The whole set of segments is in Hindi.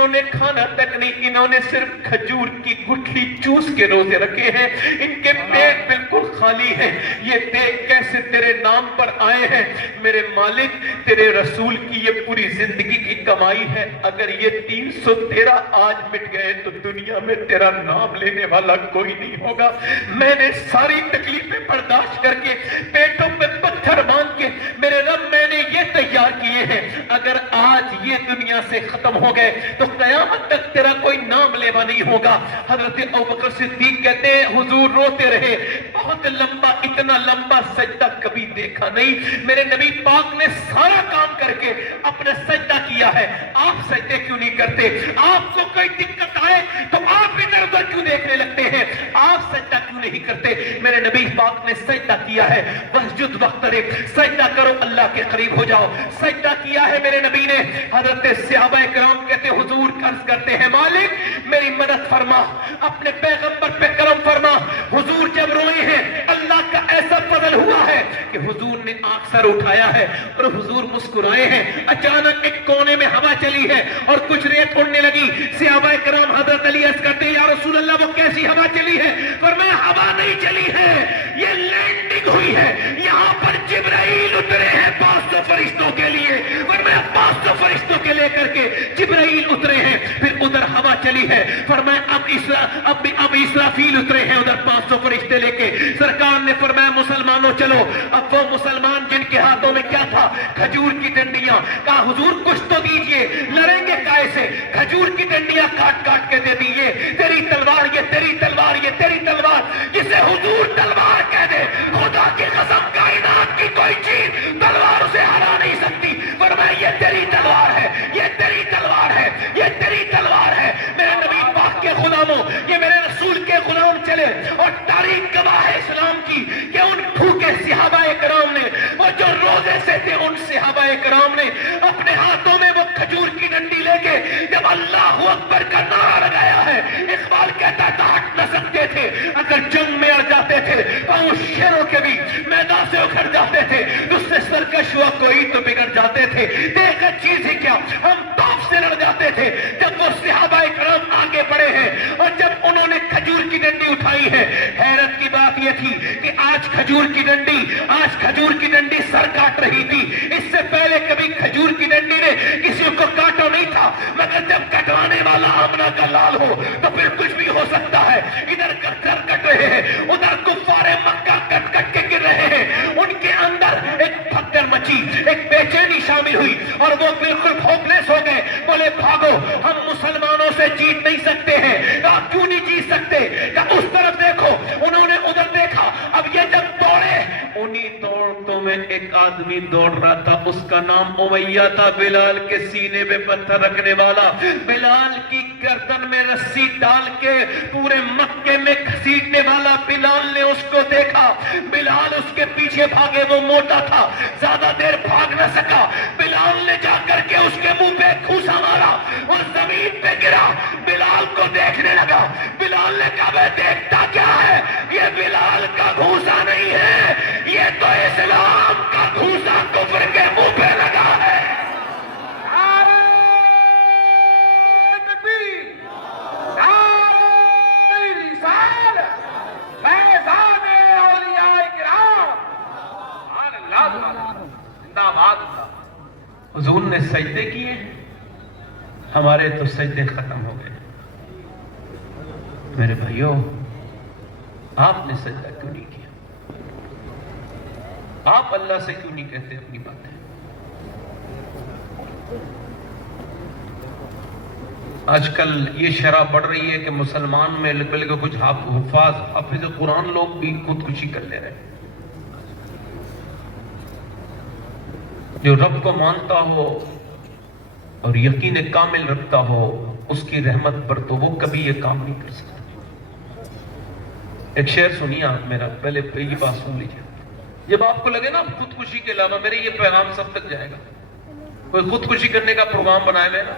इन्होंने खाना तक नहीं, इन्होंने सिर्फ खजूर की गुठली चूस के रोजे रखे हैं, इनके पेट बिल्कुल खाली है। ये देख कैसे तेरे नाम पर आए हैं। मेरे मालिक, तेरे रसूल की ये पूरी जिंदगी की कमाई है, अगर ये 313 आज मिट गए तो दुनिया में तेरा नाम लेने वाला कोई नहीं होगा। मैंने सारी तकलीफें बर्दाश्त करके, पेटों पे पत्थर बांध के, मेरे रब मैंने ये तैयार किए हैं, अगर आज ये दुनिया से खत्म हो गए तो कयामत तक तेरा कोई नाम लेवा नहीं होगा। हजरत अबू बकर सिद्दीक कहते हैं हुजूर रोते रहे, बहुत लंबा, इतना लंबा सजदा कभी देखा नहीं। मेरे नबी पाक ने सारा काम करके अपना सजदा किया है, आप सजदे क्यों नहीं करते? आपको कोई दिक्कत आए तो आप इधर उधर क्यों देखने लगते हैं? आप सजदा क्यों नहीं करते? मेरे नबी पाक ने सजदा किया है, वस्जुद वक्तरिब, सजदा करो अल्लाह के करीब हो जाओ, सजदा किया है मेरे नबी ने। हजरत सहाबा किराम कहते हुजूर कर्ज करते हैं, मालिक मेरी मदद फरमा, अपने पैगंबर पे करम फरमा। हुजूर जब रोए हैं, अल्लाह का ऐसा फजल हुआ है कि हुजूर ने आंख सर उठाया है और हुजूर मुस्कुराए हैं। अचानक एक कोने में हवा चली है और कुछ रेत उड़ने लगी। सहाबा किराम हजरत अली अर्ज करते हैं, या रसूल अल्लाह वो कैसी हवा चली है? फरमाया हवा नहीं चली है, ये लैंडिंग हुई है, यहाँ पर जिब्राइल उतरे हैं 500 फरिश्तों के लिए। फरमाया 500 फरिश्तों के लेकर के जिब्राइल उतरे हैं, फिर उधर हवा चली है। फरमाया अब इसराफील उतरे हैं उधर 500 फरिश्ते लेके। सरकार ने फरमाया मुसलमानों चलो। अब वो मुसलमान जिनके हाथों में क्या था? खजूर की डंडियां। कहा हुजूर कुछ तो दीजिए, लड़ेंगे काय से? खजूर की डंडियां काट काट के दे दी। ये तेरी तलवार, ये तेरी तलवार, ये तेरी तलवार, जिसे हुजूर तलवार कह दे, खुदा की कसम कायनात की कोई चीज तलवार उसे हरा नहीं सकती। फरमाया ये तेरी तलवार है, ये तेरी तलवार है, ये तेरी तलवार है। मेरे नबी पाक के गुलामों, ये मेरे रसूल के गुलाम चले और तारीख गवाह है इस्लाम की कि उन भूखे सहाबाए किराम ने, वो जो रोजे से थे, उन सहाबाए किराम ने अपने हाथों में वो खजूर की डंडी लेके जब अल्लाह अकबर का नारा लगाया है, इकबाल कहता था हट न सकते थे, अगर जंग में अड़ जाते थे तो शेरों के भी मैदान से उखड़ जाते थे, उससे सरकश हुआ कोई तो बिगड़ जाते थे। देखा चीज ही क्या, हम तौफ से लड़ जाते थे। जब वो सहाबाए किराम आगे बढ़े हैं और जब उन्होंने खजूर की डंडी उठाई है, हैरत की बात यह थी कि आज खजूर की डंडी सर काट रही थी। इससे पहले कभी खजूर की डंडी ने किसी को काटा नहीं था, मगर जब कटवाने वाला आमना का लाल हो तो फिर कुछ भी हो सकता है। इधर सर कट रहे हैं, उधर कुफ्फारे मक्का कट कट के गिर रहे हैं। उनके अंदर एक भगदड़ मची, एक बेचैनी शामिल हुई और वो बिल्कुल होपलेस हो गए। बोले भागो, हम मुसलमानों से जीत नहीं सकते हैं। क्यों नहीं जीत सकते? उस तरफ देखो, उन्होंने उधर देखा। अब ये जब दौड़े, उन्हीं दौड़तों में एक आदमी दौड़ रहा था, उसका नाम उमैया था, बिलाल के सीने पे पत्थर रखने वाला। बिलाल की गर्दन में रस्सी डाल के पूरे मक्के में घसीटने वाला। बिलाल ने उसको देखा, बिलाल उसके पीछे भागे, वो मोटा था, ज्यादा देर भाग न सका। बिलाल ने जाकर के उसके मुंह पे घूसा मारा और जमीन पे गिरा। बिलाल को देखने लगा। बिलाल ने कहा मैं देखता क्या है? ये बिलाल का घूसा नहीं है, ये तो इस्लाम का घूसा कुफ्र के मुंह पे लगा है। हुजूर ने सजदे किए, हमारे तो सजदे खत्म हो गए। मेरे भाइयों, आपने सजदा क्यों नहीं किया? आप अल्लाह से क्यों नहीं कहते अपनी बातें? आजकल ये शरह बढ़ रही है कि मुसलमान में बल्कि कुछ हाफिज कुरान लोग भी खुदकुशी कर ले रहे हैं। जो रब को मानता हो और यकीन कामिल रखता हो उसकी रहमत पर, तो वो कभी ये काम नहीं कर सकता। एक शेर सुनिए आप मेरा, पहले ये बात सुन लीजिए। जब आपको लगे ना खुदकुशी के अलावा, मेरे ये पैगाम सब तक जाएगा, कोई खुदकुशी करने का प्रोग्राम बनाए मेरा,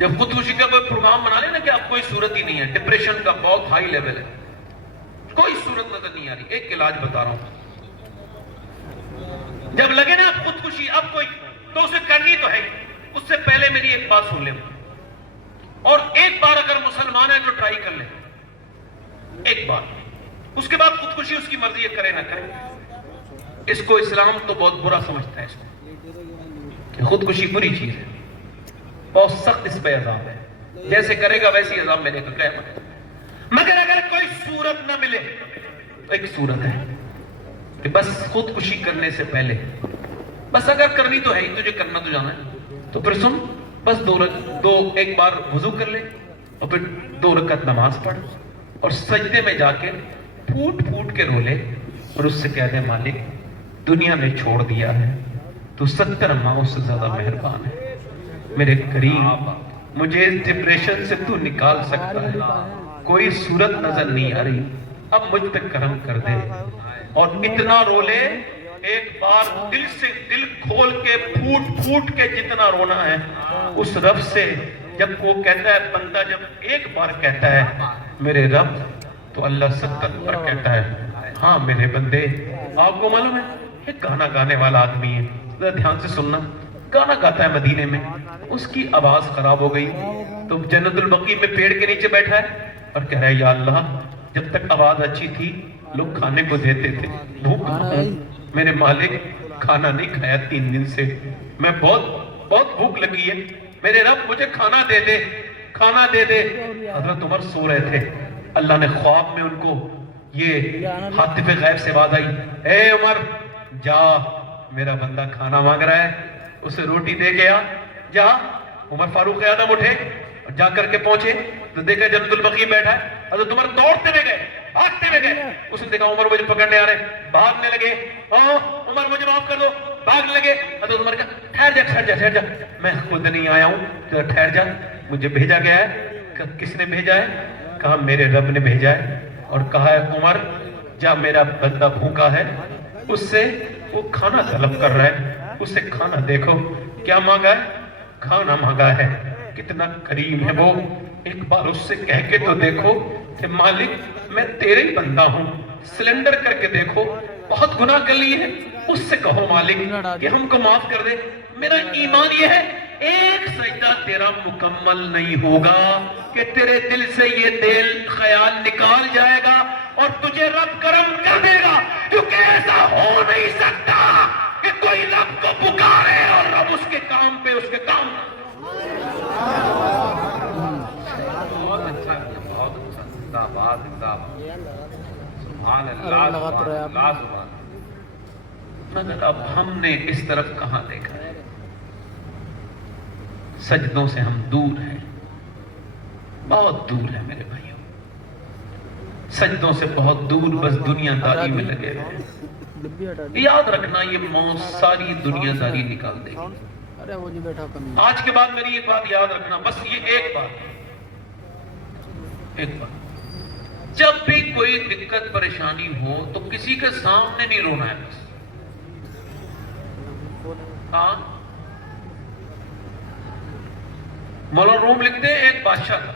जब खुदकुशी का कोई प्रोग्राम बना लेना कि आप कोई सूरत ही नहीं है, डिप्रेशन का बहुत हाई लेवल है, कोई सूरत नजर नहीं आ रही। एक इलाज बता रहा हूं, बात कोई तो उसे करनी तो है ही। उससे पहले मेरी एक बात सुन ले, और एक बार अगर मुसलमान है तो ट्राई कर ले, एक बार। उसके बाद खुदकुशी उसकी मर्जी है, करे ना करे। इसको इस्लाम तो बहुत बुरा समझता है इसको, कि खुदकुशी बुरी चीज है, बहुत सख्त इस पे अजाब है, जैसे करेगा वैसी अजाब मिलेगा क़यामत। मगर अगर कोई सूरत ना मिले तो एक सूरत है कि बस खुदकुशी करने से पहले, बस अगर करनी तो है ही, तुझे करना तो जाना है, तो फिर सुन, बस एक बार वुजू कर ले और फिर 2 रकात नमाज पढ़ और सजदे में जाके फूट फूट के रो ले और उससे कह दे, मालिक दुनिया ने छोड़ दिया है, तू 70 माओं से ज्यादा मेहरबान है, मेरे करीम मुझे इस डिप्रेशन से तू निकाल सकता है, कोई सूरत नजर नहीं आ रही, अब मुझ पे करम कर दे। और इतना रो ले, एक बार दिल से दिल खोल के फूट फूट के जितना रोना है उस रब से। जब वो कहता है बंदा, जब एक बार कहता है मेरे रब, तो अल्लाह 70 बार कहता है हाँ मेरे बंदे। आपको मालूम है एक गाना गाने वाला आदमी है, ध्यान से सुनना, गाना गाता है मदीने में, उसकी आवाज खराब हो गई तो जन्नतुल बकी में पेड़ के नीचे बैठा है और कह रहा है, या अल्लाह जब तक आवाज अच्छी थी लोग खाने को देते थे, भूख मेरे मालिक खाना नहीं खाया 3 दिन से, मैं बहुत भूख लगी है, मेरे रब मुझे खाना दे दे, खाना दे दे। हजरत उमर सो रहे थे, अल्लाह ने ख्वाब में उनको ये हातिफ़े गैब से आवाज आई, ए उमर जा, मेरा बंदा खाना मांग रहा है, उसे रोटी दे गया, जा। उमर फारूक आदम उठे और जा करके पहुंचे तो देखा जन्नतुल बकी बैठा है। हजरत उमर दौड़ते हुए गए, भागते हुए गए, उसने देखा उमर मुझे पकड़ने आ रहे, भागने लगे, उमर मुझे माफ कर दो, भागने लगे। हजरत उमर का ठहर जा, मैं खुद नहीं आया हूं, तो ठहर जा, मुझे भेजा गया है। किसने भेजा है? कहा मेरे रब ने भेजा है और कहा है उमर जा, मेरा बंदा भूखा है, उससे वो खाना तलब कर रहा है, उससे खाना देखो, क्या मांगा है? खाना मांगा है। कितना करीम है वो, एक बार उससे कह के तो देखो कि मालिक मैं तेरे ही बंदा हूं, सिलेंडर करके देखो, बहुत गुनाह कर लिए हैं, उससे कहो मालिक कि हमको माफ कर दे। मेरा ईमान यह है एक सजदा तेरा मुकम्मल नहीं होगा कि तेरे दिल से ये दिल ख्याल निकाल जाएगा और तुझे रब करम कर देगा, क्योंकि ऐसा हो नहीं सकता कि कोई रब को पुकारे और रब उसके काम पे उसके काम। बहुत अच्छा, बहुत अच्छा, जिंदाबाद सुभान अल्लाह। मगर अब हमने इस तरफ कहां देखा है? सजदों से हम दूर हैं, बहुत दूर है मेरे भाइयों, सजदों से बहुत दूर, बस दुनियादारी में लगे हुए। याद रखना ये मौत सारी दुनियादारी निकाल देगी। अरे वो जी बैठा आज के बाद मेरी एक बात याद रखना, बस ये एक बात, जब भी कोई दिक्कत परेशानी हो तो किसी के सामने नहीं रोना है। बस हाँ, मौलाना रूम लिखते हैं, एक बादशाह था,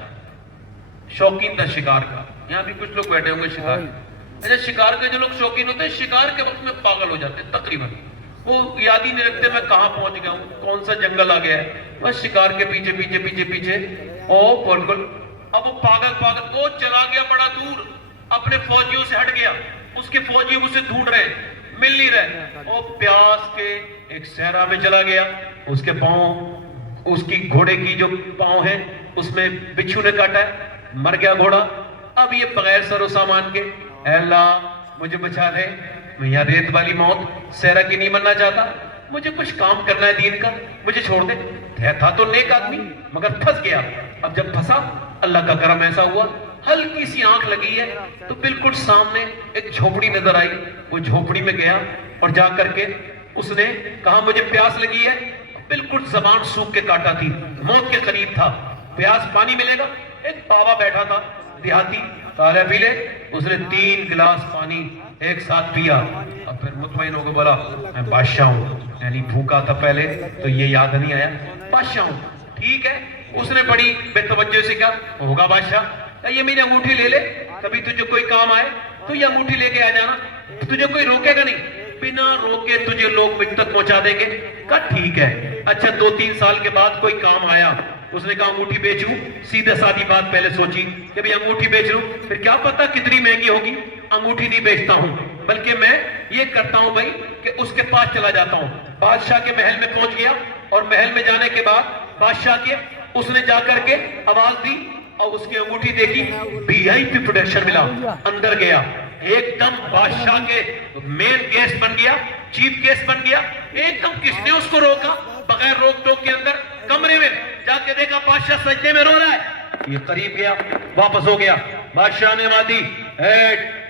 शौकीन था शिकार का। यहां भी कुछ लोग बैठे होंगे शिकार। अच्छा, शिकार के जो लोग शौकीन होते हैं शिकार के वक्त में पागल हो जाते हैं, तकरीबन वो याद ही नहीं रखते मैं कहां पहुंच गया हूं, कौन सा जंगल आ गया है, बस शिकार के पीछे पीछे पीछे पीछे ओ बिल्कुल। अब वो पागल वो चला गया बड़ा दूर, अपने फौजियों से हट गया, उसके फौजी उसे ढूंढ रहे, मिल नहीं रहे। और प्यास के एक सहरा में चला गया, उसके पांव, उसकी घोड़े की जो पांव है उसमें बिच्छू ने काटा है, मर गया घोड़ा। अब ये बगैर सरो सामान के, अल्लाह मुझे बचा दे, मैं यहाँ रेत वाली मौत सहरा की नहीं मरना चाहता, मुझे कुछ काम करना है दीन का, मुझे छोड़ दे। था तो नेक आदमी, मगर फंस गया। अब जब फंसा, अल्लाह का करम ऐसा हुआ, हल्की सी आंख लगी है तो बिल्कुल सामने एक झोपड़ी नजर आई। वो झोपड़ी में गया और जा करके उसने कहा मुझे प्यास लगी है, बिल्कुल जबान सूख के काटा थी, मौत के करीब था, प्यास पानी मिलेगा। एक बाबा बैठा था देहाती, ताले पी ले। उसने 3 गिलास पानी एक साथ पिया और फिर मुतमईन होकर बोला मैं बादशाह हूं, यानी भूखा था पहले तो ये याद नहीं आया, बादशाह हूं। ठीक है, उसने बड़ी बेतवज्जो से कहा होगा बादशाह, ये मेरी अंगूठी ले ले, कभी तुझे कोई काम आए तो ये अंगूठी लेके आ जाना, तुझे कोई रोकेगा नहीं। बिना रोके तुझे लोग मुझ तक पहुंचा देंगे। कहा ठीक है। अच्छा 2-3 साल के बाद कोई काम आया, उसने कहा अंगूठी बेचूं। सीधे सादी बात पहले सोची कि भाई अंगूठी बेच लूं, फिर क्या पता कितनी महंगी होगी। अंगूठी नहीं बेचता हूं, बल्कि मैं ये करता हूं भाई कि उसके पास चला जाता हूं। बादशाह के महल में पहुंच गया और महल में जाने के बाद बादशाह के उसने जाकर के आवाज दी और उसकी अंगूठी देखी, वीआईपी प्रोटेक्शन मिला। अंदर गया, एकदम बादशाह के मेन गेस्ट बन गया, चीफ गेस्ट बन गया। एकदम किसने उसको रोका? बगैर रोक टोक के अंदर कमरे में जाके देखा बादशाह सजदे में रो रहा है। ये करीब गया, वापस हो गया। बादशाह ने आवाज दी,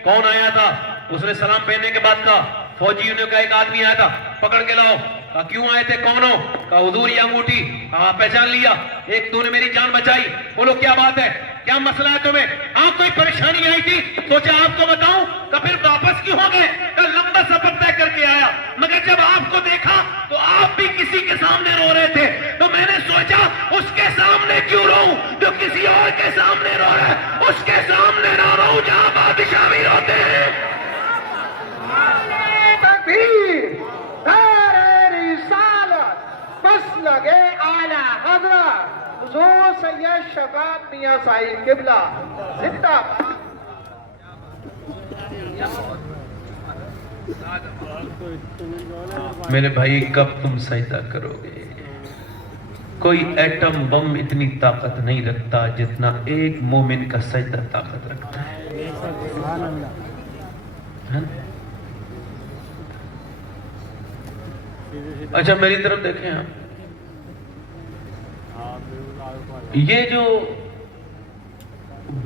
कौन आया था? उसने सलाम पहनने के बाद कहा, फौजियों ने कहा एक आदमी आया था, पकड़ के लाओ। कहा क्यों आए थे, कौन हो? कहा हुजूर ये अंगूठी। कहा पहचान लिया, एक तूने मेरी जान बचाई। बोलो क्या बात है, क्या मसला है तुम्हें? हाँ कोई परेशानी आई थी, सोचा आपको बताऊं। तो फिर वापस क्यों हो गए? कल लंबा सफर तय करके आया, मगर जब आपको देखा तो आप भी किसी के सामने रो रहे थे, तो मैंने सोचा उसके सामने क्यों रोऊं जो किसी और के सामने रो रहा है, उसके सामने ना रोऊं जहां बादशाह भी रोते हैं। मसलक आला हज़रत हुज़ूर सैयद शफ़ाअत मियां साहिब किबला जिंदाबाद। मेरे भाई कब तुम सजदा करोगे? कोई एटम बम इतनी ताकत नहीं रखता जितना एक मोमिन का सजदा ताकत रखता है। अच्छा मेरी तरफ देखें आप, ये जो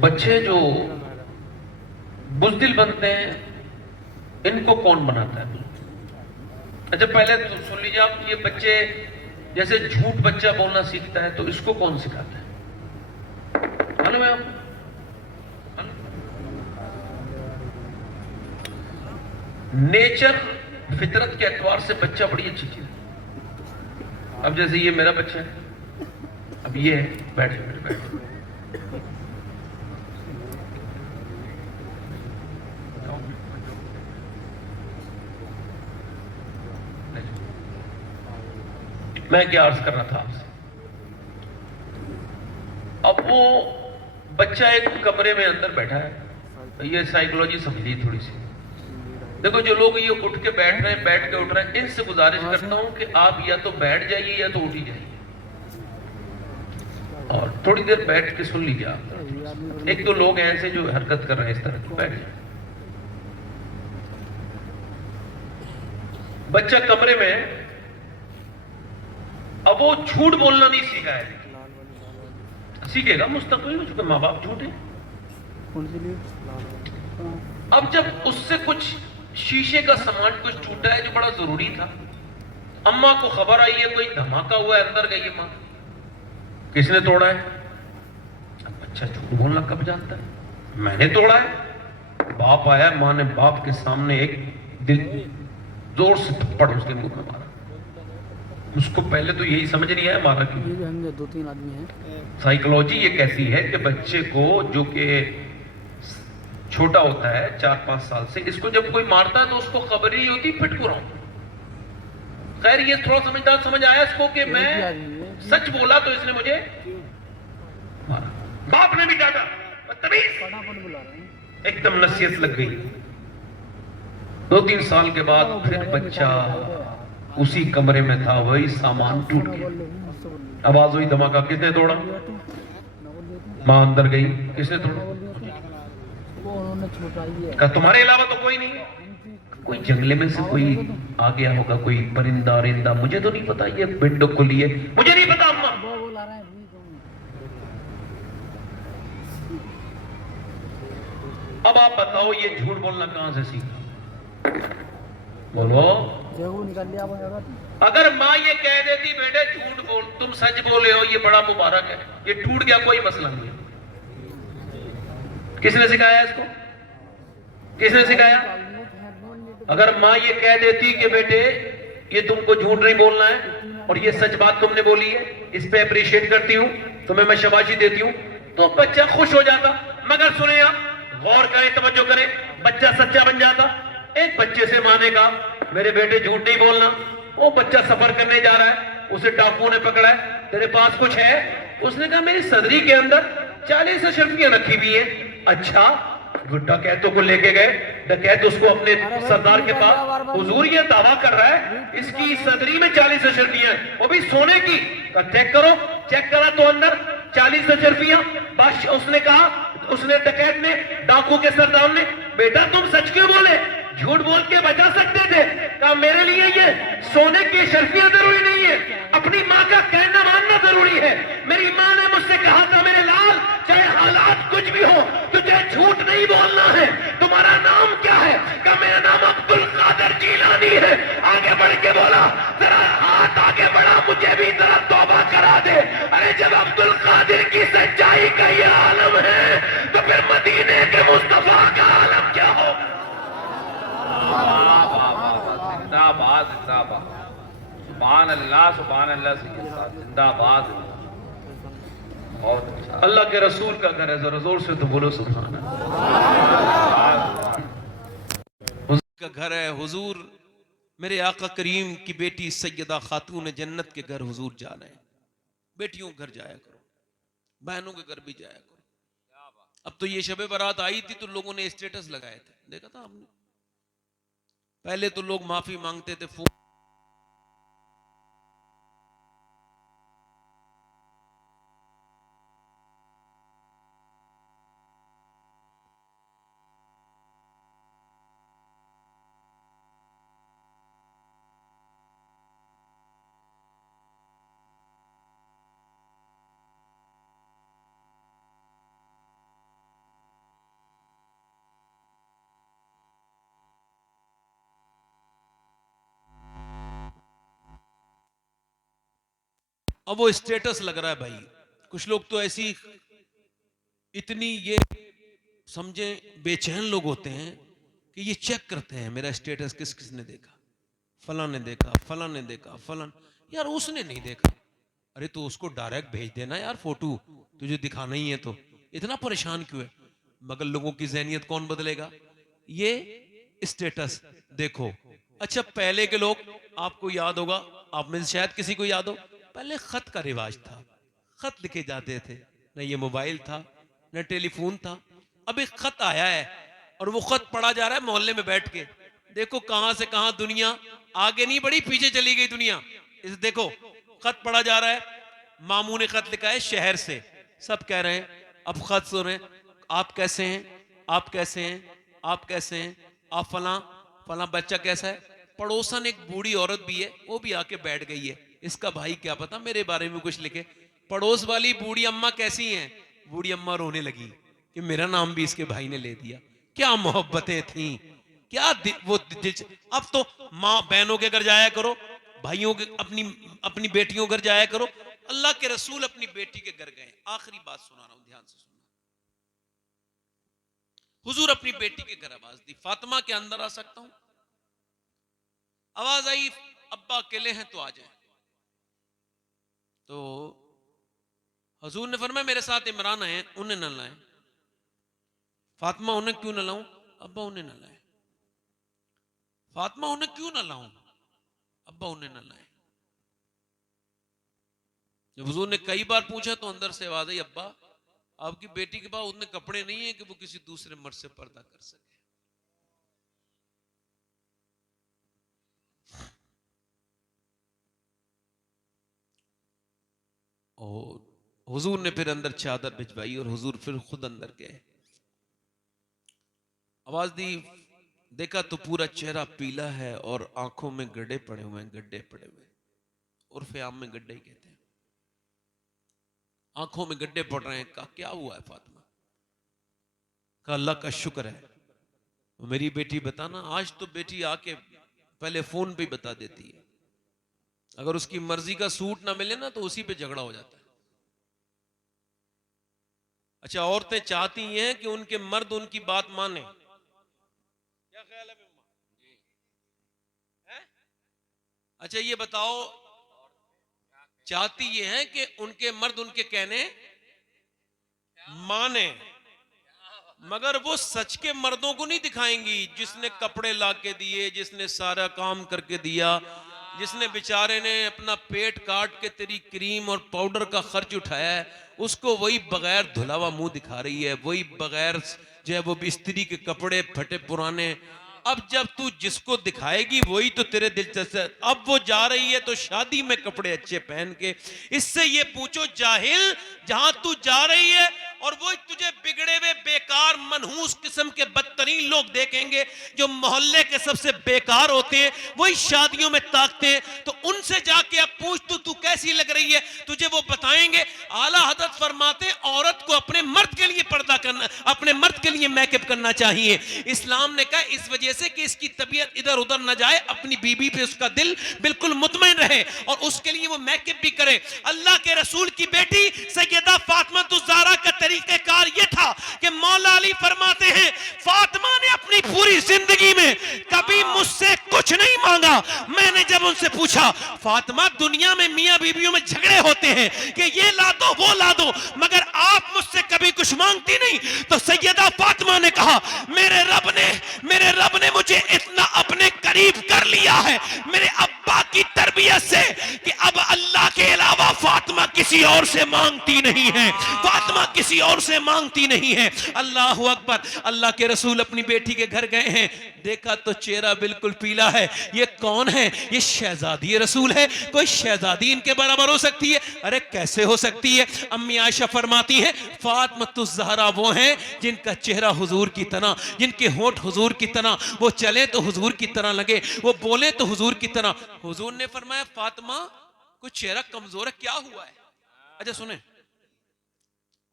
बच्चे जो बुज़दिल बनते हैं, इनको कौन बनाता है? अच्छा पहले तो सुन लीजिए आप, ये बच्चे जैसे झूठ बच्चा बोलना सीखता है, तो इसको कौन सिखाता है? मालूम है आपको? नेचर फितरत के एतवार से बच्चा बड़ी अच्छी चीज है। अब जैसे ये मेरा बच्चा है, अब ये बैठ बैठ मैं क्या अर्ज कर रहा था आपसे। अब वो बच्चा एक कमरे में अंदर बैठा है, तो ये साइकोलॉजी समझिए थोड़ी सी। देखो जो लोग ये उठ के बैठ रहे हैं, बैठ के उठ रहे हैं, इनसे गुजारिश करता हूं कि आप या तो बैठ जाइए या तो उठ ही जाइए और थोड़ी देर बैठ के सुन लीजिए आप। एक दो लोग हैं ऐसे जो हरकत कर रहे हैं इस तरह की, बैठ जाए। बच्चा कमरे में है, अब वो झूठ बोलना नहीं सीखा है, सीखेगा मुस्तकबिल में, चूंकि माँ बाप झूठे। अब जब उससे कुछ शीशे का सामान कुछ टूटा है जो बड़ा जरूरी था, अम्मा को खबर आई है कोई धमाका हुआ है, अंदर गई है मां, किसने तोड़ा है? अब बच्चा झूठ बोलना कब जानता है? मैंने तोड़ा है। बाप आया, मां ने बाप के सामने एक दिल जोर से थप्पड़ उसके मुंह में मारा। उसको पहले तो यही समझ नहीं आया मारा क्यों। 2-3 आदमी हैं। साइकोलॉजी ये कैसी है कि बच्चे को जो कि छोटा होता है 4-5 साल से, इसको जब कोई मारता है तो उसको खबर ही होती पिट को रहा हूं। खैर ये थोड़ा समझदार समझ आया इसको कि मैं सच बोला तो इसने मुझे मारा। बाप ने भी डांटा, बदतमीज। एकदम नसीहत लग गई। 2-3 साल के बाद फिर बच्चा उसी कमरे में था, वही सामान टूट गया। आवाज हुई धमाका, किसने तोड़ा? मां अंदर गई, किसने तोड़ा? कहा तुम्हारे अलावा तो कोई नहीं। कोई जंगले में से कोई आ गया होगा, कोई परिंदा रिंदा, मुझे तो नहीं पता, ये विंडो खुली है, मुझे नहीं पता अम्मा। अब आप बताओ ये झूठ बोलना कहां से सीखा? बोलो। अगर माँ ये कह देती बेटे झूठ बोल, तुम सच बोले हो, ये बड़ा मुबारक है, ये टूट गया, कोई मसला नहीं है। किसने सिखाया इसको? किसने सिखाया? अगर माँ ये कह देती कि बेटे ये तुमको झूठ नहीं बोलना है और ये सच बात तुमने बोली है, इस पे अप्रिशिएट करती हूँ, तुम्हें मैं शाबाशी देती हूँ, तो बच्चा खुश हो जाता। मगर सुने आप, गौर करें, तवज्जो करें, बच्चा सच्चा बन जाता। एक बच्चे से माँ ने कहा मेरे बेटे झूठ नहीं बोलना, वो बच्चा सफर करने जा रहा है, उसे डाकुओं ने पकड़ा है, तेरे पास कुछ है? उसने कहा मेरी सदरी के अंदर 40 अशरफियां रखी हुई है। अच्छा, डकैतों को लेके गए, डकैत उसको अपने सरदार के पास, हुजूर ये दावा कर रहा है इसकी सदरी में 40 अशरफियां हैं, वो भी सोने की। चेक करो, चेक करा तो अंदर 40 अशरफियां। बादशाह उसने कहा, उसने डकैत ने, डाकू के सरदार ने, बेटा तुम सच क्यों बोले, झूठ बोल के बचा सकते थे। कहा मेरे लिए ये सोने की शर्फियां जरूरी नहीं है, अपनी माँ का कहना मानना जरूरी है। मेरी माँ ने मुझसे कहा था मेरे लाल, चाहे हालात कुछ भी हो तुझे झूठ नहीं बोलना है। तुम्हारा नाम क्या है? कहा मेरा नाम अब्दुल कादिर जीलानी है। आगे बढ़ के बोला, जरा हाथ आगे बढ़ा, मुझे भी जरा तौबा करा दे। अरे जब अब्दुल कादिर की सच्चाई का ये आलम है तो फिर मदीने के मुस्तफा का आलम क्या हो? जिंदाबाद जिंदाबाद, सुभान अल्लाह जिंदाबाद। बहुत अच्छा, अल्लाह के रसूल का घर है, जरा जोर से तो बोलो सुभान अल्लाह। का घर है हुजूर, मेरे आका करीम की बेटी सैयदा खातून जन्नत के घर हुजूर जा रहे हैं। बेटियों के घर जाया करो, बहनों के घर भी जाया करो। अब तो ये शबे बारात आई थी तो लोगों ने स्टेटस लगाए थे, देखा था हमने। पहले तो लोग माफी मांगते थे फोन, अब वो स्टेटस लग रहा है भाई। कुछ लोग तो ऐसी इतनी ये समझे बेचैन लोग होते हैं कि ये चेक करते हैं मेरा स्टेटस किस किसने देखा, फलां ने देखा, फलां ने देखा, फलां। यार उसने नहीं देखा, अरे तो उसको डायरेक्ट भेज देना यार फोटो, तुझे दिखाना ही है तो इतना परेशान क्यों है? मगर लोगों की जहनियत कौन बदलेगा? ये स्टेटस देखो। अच्छा पहले के लोग, आपको याद होगा, आप में से शायद किसी को याद हो, पहले खत का रिवाज था, खत लिखे जाते थे, न ये मोबाइल था न टेलीफोन था। अब एक खत आया है और वो खत पढ़ा जा रहा है मोहल्ले में बैठ के। देखो कहां से कहां दुनिया आगे नहीं बढ़ी, पीछे चली गई दुनिया। इस देखो खत पढ़ा जा रहा है, मामू ने खत लिखा है शहर से, सब कह रहे हैं, अब खत सुन रहे हैं, आप कैसे हैं, आप कैसे हैं, आप कैसे हैं, आप फला फला बच्चा कैसा है। पड़ोसन एक बूढ़ी औरत भी है, वो भी आके बैठ गई है, इसका भाई क्या पता मेरे बारे में कुछ लिखे। पड़ोस वाली बूढ़ी अम्मा कैसी हैं? बूढ़ी अम्मा रोने लगी कि मेरा नाम भी इसके भाई ने ले दिया। क्या मोहब्बतें थी, क्या वो दिल। अब तो माँ बहनों के घर जाया करो, भाइयों के अपनी अपनी बेटियों घर जाया करो। अल्लाह के रसूल अपनी बेटी के घर गए। आखिरी बात सुना रहा हूं, ध्यान से सुनना। हुजूर अपनी बेटी के घर आवाज दी, फातिमा के अंदर आ सकता हूं? आवाज आई, अब्बा अकेले हैं तो आ जाए। तो हुजूर ने फरमाया मेरे साथ इमरान है, उन्हें न लाए। फातिमा उन्हें क्यों न लाऊं? अब्बा उन्हें न लाए। फातिमा उन्हें क्यों न लाऊं? अब्बा उन्हें न लाए। जब हुजूर ने कई बार पूछा तो अंदर से आवाज आई, अब्बा आपकी बेटी के पास उतने कपड़े नहीं है कि वो किसी दूसरे मर्द से पर्दा कर सके। और हुजूर ने फिर अंदर चादर भिजवाई और हुजूर फिर खुद अंदर गए। आवाज दी, देखा तो पूरा चेहरा पीला है और आंखों में गड्ढे पड़े हुए हैं, गड्ढे पड़े हुए, उर्फ आम में गड्ढे ही कहते हैं। आंखों में गड्ढे पड़ रहे हैं। कहा क्या हुआ है फातिमा? कहा अल्लाह का शुक्र है, मेरी बेटी बताना। आज तो बेटी आके पहले फोन पे बता देती है, अगर उसकी मर्जी का सूट ना मिले ना तो उसी पे झगड़ा हो जाता है। अच्छा औरतें चाहती हैं कि उनके मर्द उनकी बात माने, क्या ख्याल है? अच्छा ये बताओ, चाहती ये है कि उनके मर्द उनके कहने माने, मगर वो सच के मर्दों को नहीं दिखाएंगी, जिसने कपड़े ला के दिए, जिसने सारा काम करके दिया, जिसने बेचारे ने अपना पेट काट के तेरी क्रीम और पाउडर का खर्च उठाया है, उसको वही बगैर धुला हुआ मुंह दिखा रही है, वही बगैर जो है वो स्त्री के कपड़े फटे पुराने। अब जब तू जिसको दिखाएगी वही तो तेरे दिलचस्प है। अब वो जा रही है तो शादी में कपड़े अच्छे पहन के। इससे ये पूछो जाहिल, जहां तू जा रही है और वो तुझे बिगड़े हुए बेकार मनहूस किस्म के बदतरीन लोग देखेंगे, जो मोहल्ले के सबसे बेकार होते हैं, वही शादियों में ताकते हैं। तो उनसे जाके अब पूछ तू कैसी लग रही है, तुझे वो बताएंगे। आला हजरत फरमाते हैं औरत को अपने मर्द के लिए पर्दा करना, अपने मर्द के लिए मेकअप करना चाहिए। इस्लाम ने कहा इस वजह से कि इसकी तबीयत इधर उधर न जाए, अपनी बीबी पे उसका दिल बिल्कुल मुतमईन रहे, और उसके लिए वो मेकअप भी करे। अल्लाह के रसूल की बेटी सैयदा फातिमा ज़हरा का तरीक़ेकार ये था कि मौला अली फरमाते हैं फातिमा ने अपनी पूरी जिंदगी में कभी मुझसे कुछ नहीं मांगा। मैंने जब उनसे पूछा फातिमा दुनिया में मियां बीवियों में झगड़े होते हैं कि ये ला दो वो ला दो, मगर आप मुझसे कभी कुछ मांगती नहीं, तो सैयदा फातिमा ने कहा मेरे रब ने मुझे इतना अपने करीब कर लिया है मेरे अब्बा की तरबियत से कि अब अल्लाह के अलावा फातिमा किसी और से मांगती नहीं है, फातिमा किसी और से मांगती नहीं है। अल्लाह अकबर। अल्लाह के रसूल अपनी बेटी के घर गए हैं, देखा तो चेहरा बिल्कुल पीला है। ये कौन है? ये शहजादी रसूल है। कोई शहजादी इनके बराबर हो सकती है? अरे कैसे हो सकती है? अम्मी आयशा फरमाती है फातिमा ज़हरा वो हैं जिनका चेहरा हुजूर की तरह, जिनके होंठ हुजूर की तरह, वो चले तो हुजूर की तरह लगे, वो बोले तो हुजूर की तरह। हुजूर ने फरमाया फातिमा कुछ चेहरा कमजोर है, क्या हुआ है? अच्छा सुने,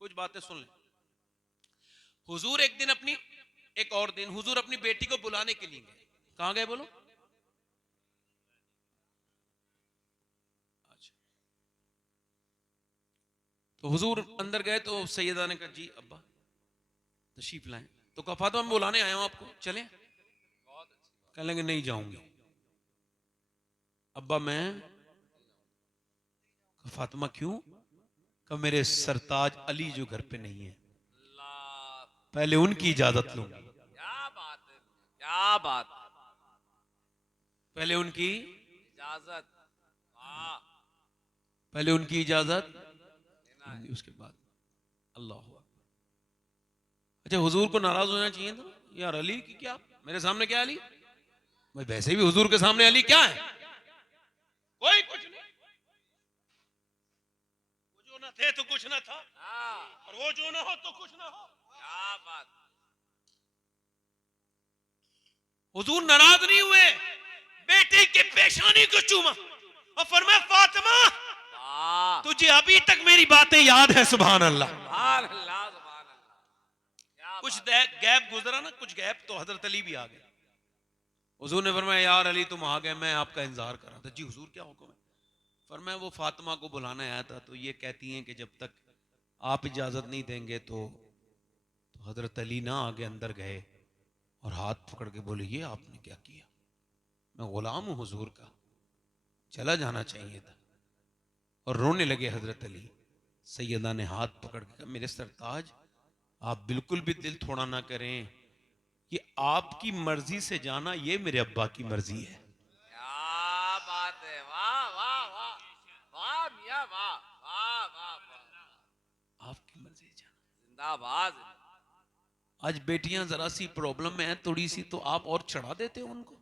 कुछ बातें सुन ले। हुजूर एक और दिन हुजूर अपनी बेटी को बुलाने के लिए गए। कहां गए बोलो? अच्छा, तो हुजूर अंदर गए तो सैयदा ने कहा जी अब्बा तशरीफ लाएं। तो कहा फातिमा मैं बुलाने आया हूं आपको, चले? कहने लगे नहीं जाऊंगी। अब्बा मैं? फातिमा क्यों? कहा मेरे सरताज अली जो घर पे नहीं है, पहले उनकी इजाजत लूंगी। क्या बात है, क्या बात है। पहले उनकी इजाजत, वाह। पहले उनकी इजाजत उसके बाद अल्लाह हुआ। अच्छा हुजूर को नाराज होना चाहिए था यार, अली की क्या मेरे सामने क्या अली? भाई वैसे भी हुजूर के सामने अली क्या है? कोई कुछ नहीं। वो जो ना थे तो कुछ ना था, और वो जो ना हो तो कुछ ना हो। क्या बात। हुजूर नाराज नहीं हुए, बेटी के पेशानी को चूमा और फरमाया फातिमा तुझे अभी तक मेरी बातें याद है। सुभान अल्लाह। कुछ गैप गुजरा ना, कुछ गैप, तो हजरत अली भी आ गए। हुजूर ने फरमाया यार अली तुम आ गए, मैं आपका इंतजार कर रहा था। जी हुजूर क्या हुक्म है? फरमाया वो फातिमा को बुलाने आया था, तो ये कहती हैं कि जब तक आप इजाजत नहीं देंगे तो हजरत अली ना आगे अंदर गए और हाथ पकड़ के बोले ये आपने क्या किया? मैं गुलाम हूं हुजूर का, चला जाना चाहिए था। और रोने लगे हजरत अली। सैयदा ने हाथ पकड़ के कहा मेरे सरताज आप बिल्कुल भी दिल थोड़ा ना करें, ये आपकी मर्जी से जाना ये मेरे अब्बा की मर्जी है। क्या बात है, वाह वाह वाह वाह मियां वाह वाह वाह वाह, आपकी मर्जी से जाना। जिंदाबाद। आज बेटियां जरा सी प्रॉब्लम में है थोड़ी सी, तो आप और चढ़ा देते हो उनको,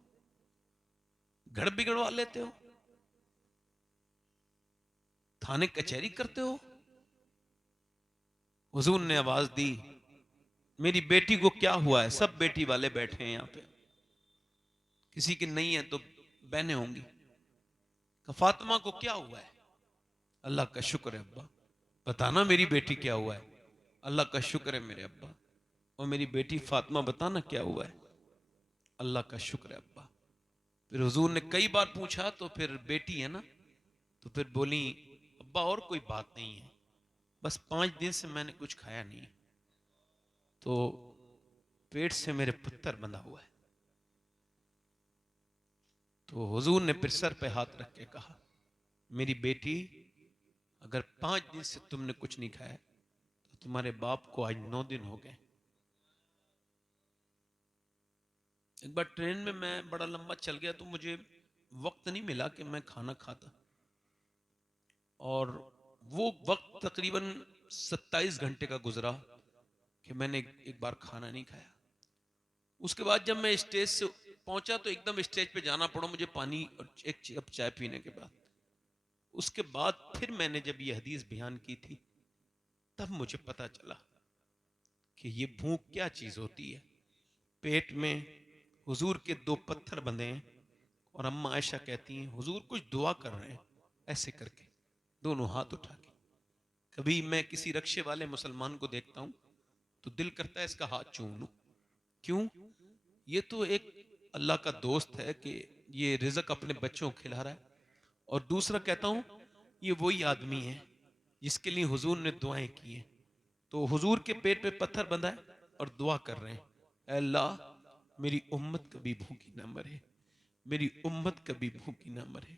घर बिगड़वा लेते हो, थाने कचहरी करते हो। हुजूर ने आवाज दी मेरी बेटी को क्या हुआ है? सब बेटी वाले बैठे हैं यहाँ पे, किसी की नहीं है तो बहनें होंगी। फातिमा को क्या हुआ है? अल्लाह का शुक्र है अब्बा, बताना मेरी बेटी क्या हुआ है। अल्लाह का शुक्र है मेरे अब्बा। और मेरी बेटी फातिमा बताना क्या हुआ है। अल्लाह का शुक्र है अब्बा। फिर हुजूर ने कई बार पूछा, तो फिर बेटी है ना, तो फिर बोली अब्बा और कोई बात नहीं है, बस 5 दिन से मैंने कुछ खाया नहीं, तो पेट से मेरे पत्थर बंधा हुआ है। तो हुजूर ने फिर सर पे हाथ रख के कहा मेरी बेटी अगर 5 दिन से तुमने कुछ नहीं खाया तो तुम्हारे बाप को आज 9 दिन हो गए, एक बार ट्रेन में मैं बड़ा लंबा चल गया तो मुझे वक्त नहीं मिला कि मैं खाना खाता, और वो वक्त तकरीबन 27 घंटे का गुजरा कि मैंने एक बार खाना नहीं खाया। उसके बाद जब मैं स्टेज से पहुंचा तो एकदम स्टेज पे जाना पड़ा मुझे पानी और एक कप चाय पीने के बाद। उसके बाद फिर मैंने जब ये हदीस बयान की थी तब मुझे पता चला कि ये भूख क्या चीज होती है। पेट में हुजूर के 2 पत्थर बंधे हैं और अम्मा आयशा कहती हैं हुजूर कुछ दुआ कर रहे हैं ऐसे करके, दोनों हाथ उठा के। कभी मैं किसी रक्षे वाले मुसलमान को देखता हूं तो दिल करता है इसका हाथ चूम लूं। क्यों? ये तो एक अल्लाह का दोस्त है कि ये रिज़्क अपने बच्चों को खिला रहा है। और दूसरा कहता हूं ये वही आदमी है जिसके लिए हुजूर ने दुआएं की हैं। तो हुजूर के पेट पे पत्थर बंधा है और दुआ कर रहे हैं, ऐ अल्लाह मेरी उम्मत कभी भूखी ना मरे, मेरी उम्मत कभी भूखी ना मरे,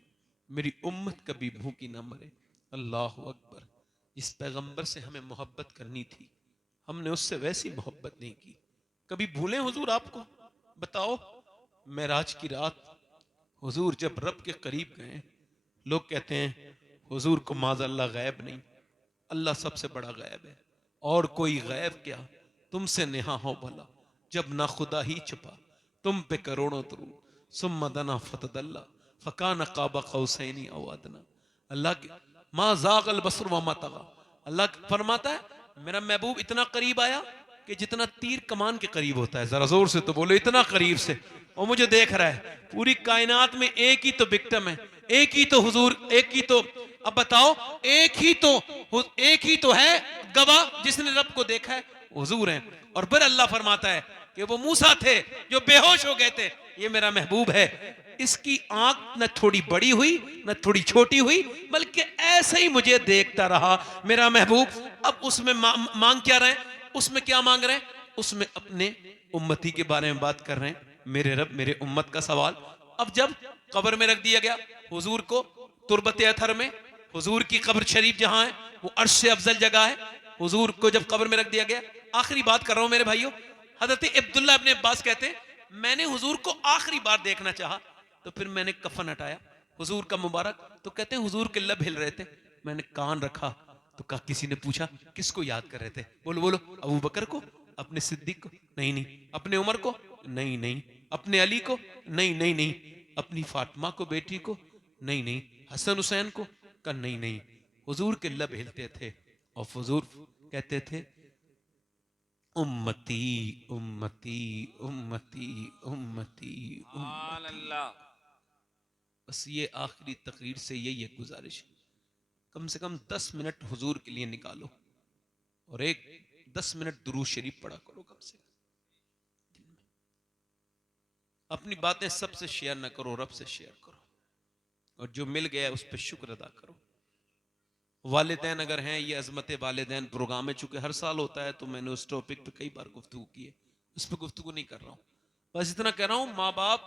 मेरी उम्मत कभी भूखी ना मरे। अल्लाह अकबर। जिस पैगंबर से हमें मोहब्बत करनी थी हमने उससे वैसी मोहब्बत नहीं की। कभी भूलें हुजूर आपको? बताओ, मेराज की रात हुजूर जब रब के करीब गए, लोग कहते हैं हुजूर को माज़अल्लाह गैब नहीं, अल्लाह सबसे बड़ा गैब है और कोई गैब क्या तुमसे नेहा हो भला। जब ना खुदा ही छुपा तुम पे करोड़ों तरू, सुम्मा दना फतदल्ला फकान काबा कौसैनी औ अदना। अल्लाह के मा ज़ागल बसर व मा तगा। अल्लाह फरमाता है मेरा महबूब इतना करीब आया कि जितना तीर कमान के करीब होता है। जरा जोर से तो बोलो, इतना करीब से, और मुझे देख रहा है। पूरी कायनात में एक ही तो विक्टिम है, एक ही तो हुजूर, एक ही तो, अब बताओ, एक ही तो है गवाह जिसने रब को देखा है, हुजूर है। और फिर अल्लाह फरमाता है कि वो मूसा थे जो बेहोश हो गए थे, ये मेरा महबूब है। इसकी आंख न थोड़ी बड़ी हुई न थोड़ी छोटी हुई, बल्कि ऐसे ही मुझे देखता रहा मेरा महबूब। अब उसमें मांग क्या रहे हैं? उसमें क्या मांग रहे हैं? उसमें अपने उम्मती के बारे में बात कर रहे हैं, मेरे रब मेरे उम्मत का सवाल। अब जब कब्र में रख दिया गया हुजूर को, तुरबत अथर में, हुजूर की कब्र शरीफ जहां है वो अर्श से अफजल जगह है, हुजूर को जब कब्र में रख दिया गया, आखिरी बात कर रहा हूं मेरे भाइयों, हजरत अब्दुल्ला इब्ने अब्बास कहते हैं मैंने हुजूर को आखिरी बार देखना चाहा तो फिर मैंने कफन हटाया हुजूर का मुबारक, तो कहते हैं हुजूर के लब हिल रहे थे, मैंने कान रखा तो कहा, किसी ने पूछा किसको याद कर रहे थे? बोलो बोलो, अबू बकर को, अपने सिद्दीक को? नहीं नहीं। अपने उमर को? नहीं नहीं। अपने अली को? नहीं नहीं नहीं। अपनी फातिमा को बेटी को? नहीं नहीं। हसन हुसैन को? का नहीं नहीं। हुजूर के लब हिलते थे और हुजूर कहते थे उम्मती उम्मती उम्मती उम्मती उम्मती। अल्लाह। बस ये आखिरी तकरीर से यही एक गुजारिश है, कम से कम 10 मिनट हुजूर के लिए निकालो और एक 10 मिनट दुरूद शरीफ पढ़ा करो कम से कम। अपनी बातें सबसे शेयर ना करो, रब से शेयर करो, और जो मिल गया उस पर शुक्र अदा करो। वालिदैन अगर हैं, ये अजमत वालिदैन प्रोग्राम में चूंकि हर साल होता है तो मैंने उस टॉपिक पे कई बार गुफ्तगू की है, उस पर गुफ्तगू नहीं कर रहा हूं, बस इतना कह रहा हूं माँ बाप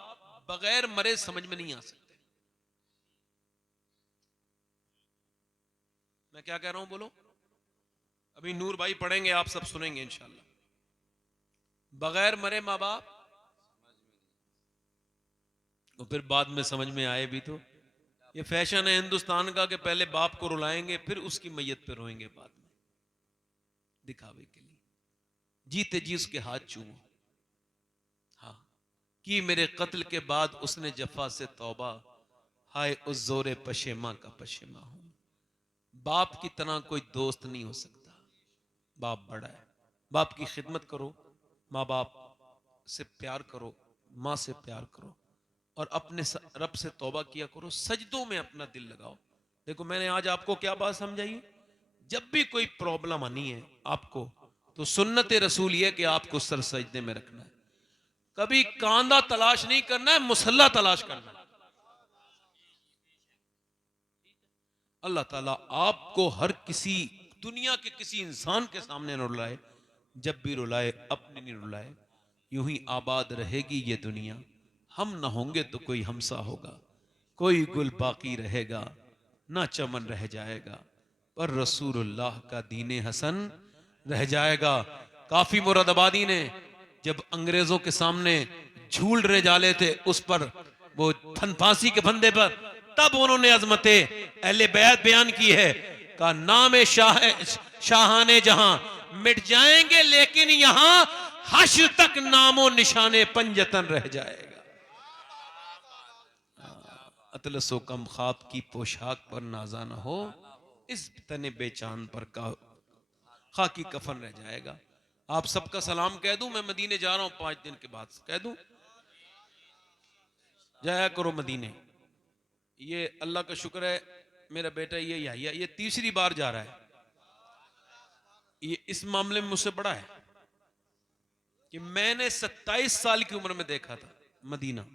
बगैर मरे समझ में नहीं आ सकते। मैं क्या कह रहा हूं बोलो? अभी नूर भाई पढ़ेंगे, आप सब सुनेंगे इंशाल्लाह। बगैर मरे माँ बाप, तो फिर बाद में समझ में आए भी तो। ये फैशन है हिंदुस्तान का कि पहले बाप को रुलाएंगे फिर उसकी मैयत पे रोएंगे बाद में, दिखावे के लिए। जीते जी उसके हाथ चूमो। हाँ, कि मेरे कत्ल के बाद उसने जफा से तौबा, हाय उस जोरे पशेमा का पशेमा हूं। बाप की तरह कोई दोस्त नहीं हो सकता, बाप बड़ा है। बाप की खिदमत करो, माँ बाप से प्यार करो, माँ से प्यार करो, और अपने रब से तौबा किया करो, सजदों में अपना दिल लगाओ। देखो मैंने आज आपको क्या बात समझाई है, जब भी कोई प्रॉब्लम आनी है आपको तो सुन्नत रसूल ये कि आपको सर सजदे में रखना है। कभी कांदा तलाश नहीं करना है, मुसल्ला तलाश करना है। अल्लाह ताला आपको हर किसी दुनिया के किसी इंसान के सामने न रुलाए, जब भी रुलाए अपने नहीं रुलाए। यूं ही आबाद रहेगी ये दुनिया, हम ना होंगे तो कोई हमसा होगा, कोई गुल बाकी रहेगा ना चमन रह जाएगा, पर रसूलुल्लाह का दीने हसन रह जाएगा। काफी मुरादाबादी ने जब अंग्रेजों के सामने झूल रहे जाले थे उस पर, वो फांसी के फंदे पर, तब उन्होंने अजमते अहले बैत बयान की है। का नाम शाहाने जहां मिट जाएंगे, लेकिन यहां हश्र तक नामो निशाने पंजतन रह जाएगा। अतलसो कम ख्वाब की पोशाक पर नाजा न हो, इस तने बेचान पर का खाकी कफन रह जाएगा। आप सबका सलाम कह दूं, मैं मदीने जा रहा हूं 5 दिन के बाद, कह दूं जाया करो मदीने। ये अल्लाह का शुक्र है, मेरा बेटा ये तीसरी बार जा रहा है। ये इस मामले में मुझसे बड़ा है कि मैंने 27 साल की उम्र में देखा था मदीना,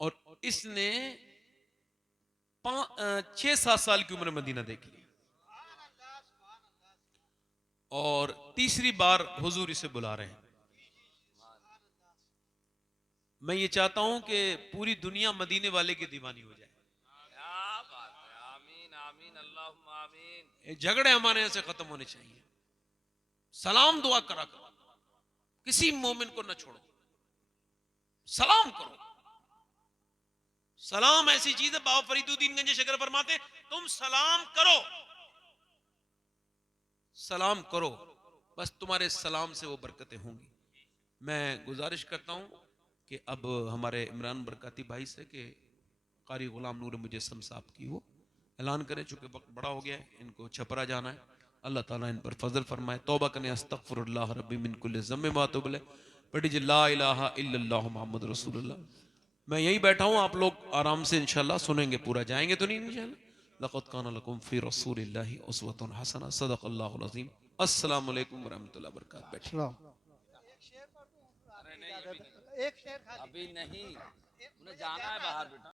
और इसने 6-7 साल की उम्र में मदीना देख लिया, और तीसरी बार हुजूर इसे बुला रहे हैं। मैं ये चाहता हूं कि पूरी दुनिया मदीने वाले की दीवानी हो जाए। क्या बात है, आमीन आमीन अल्लाहुम्मा आमीन। ये झगड़े हमारे यहां से खत्म होने चाहिए। सलाम दुआ करा करो, किसी मोमिन को न छोड़ो, सलाम करो। सलाम ऐसी चीज है, बाबा फरीदुद्दीन गंज शकर फरमाते, तुम सलाम करो, सलाम करो, बस तुम्हारे सलाम से वो बरकतें होंगी। मैं गुजारिश करता हूं कि अब हमारे इमरान बरकाती भाई से कि कारी गुलाम नूर मुजस्सम साहब की वो ऐलान करें, चूंकि वक्त बड़ा हो गया है, इनको छपरा जाना है। अल्लाह ताला इन पर फजल फरमाए, तौबा करें, अस्तगफिरुल्लाह रब्बी मिन कुल्लि ज़म्बिन व अतूबु इलैह, पढ़ी जी ला इलाहा इल्लल्लाह मुहम्मद रसूलुल्लाह। मैं यहीं बैठा हूं, आप लोग आराम से इंशाल्लाह सुनेंगे, पूरा जाएंगे तो नहीं इंशाल्लाह। लक़द काना लकुम फ़ी रसूलिल्लाहि उस्वतुन हसना, सदक़ल्लाहुल अज़ीम। अस्सलामु अलैकुम व रहमतुल्लाहि व बरकातहू। बैठिए। अभी नहीं, उन्हें जाना है बाहर बेटा।